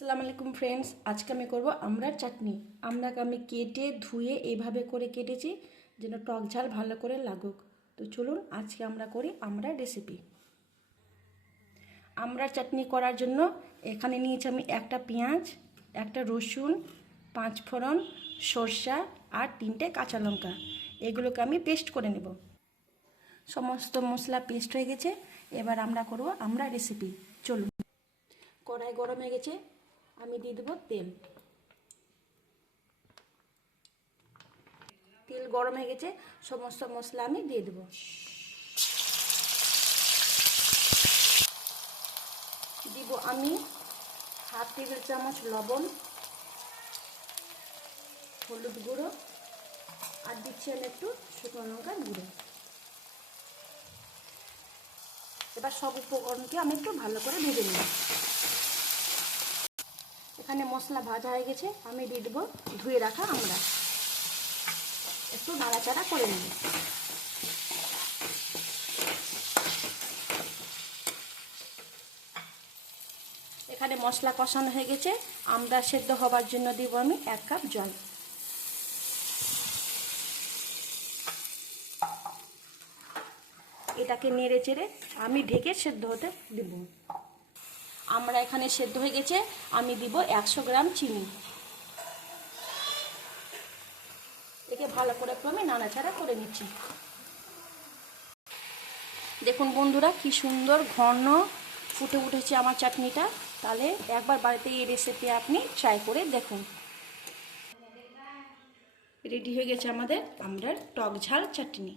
আসসালামু আলাইকুম ফ্রেন্ডস, আজকে আমি করব আমড়ার চাটনি। আমড়াকে আমি কেটে ধুয়ে এইভাবে করে কেটেছি যেন টক ঝাল ভালো করে লাগুক। তো চলুন আজকে আমরা করি আমড়ার রেসিপি। আমড়ার চাটনি করার জন্য এখানে নিয়েছি আমি একটা পেঁয়াজ, একটা রসুন, 5 ফোড়ন, সরষা আর 3টে কাঁচা লঙ্কা। এগুলোকে আমি পেস্ট করে নেব। সমস্ত মশলা পেস্ট হয়ে গেছে, এবার আমরা করব আমড়ার রেসিপি। চলুন। কড়াই গরম হয়ে গেছে, আমি দিয়ে দেবো তেল। তেল গরম হয়ে গেছে, সমস্ত মশলা আমি দিয়ে দেবো। দিব আমি হাফ টেবিল চামচ লবণ, হলুদ গুঁড়ো আর দিচ্ছি আমি একটু শুকনো লঙ্কার গুঁড়ো। এবার সব উপকরণকে আমি একটু ভালো করে ভেজে নেব। এখানে মশলা ভাজা হয়ে গেছে, আমি দিয়ে দেবো ধুয়ে রাখা আমড়া। একটু নাড়াচাড়া করে নেব। এখানে মশলা কষানো হয়ে গেছে, আমড়া সেদ্ধ হবার জন্য দিব আমি 1 কাপ জল। এটাকে নেড়ে চেড়ে আমি ঢেকে সেদ্ধ হতে দিব। আমরা এখানে সেদ্ধ হয়ে গেছে, আমি দিব 100 গ্রাম চিনি। একে ভালো করে একটু আমি নাড়াচাড়া করে নিচ্ছি। দেখুন বন্ধুরা, কি সুন্দর ঘন ফুটে উঠেছে আমার চাটনিটা। তাহলে একবার বাড়িতে এই রেসিপি আপনি ট্রাই করে দেখুন। রেডি হয়ে গেছে আমাদের আমড়ার টক ঝাল চাটনি।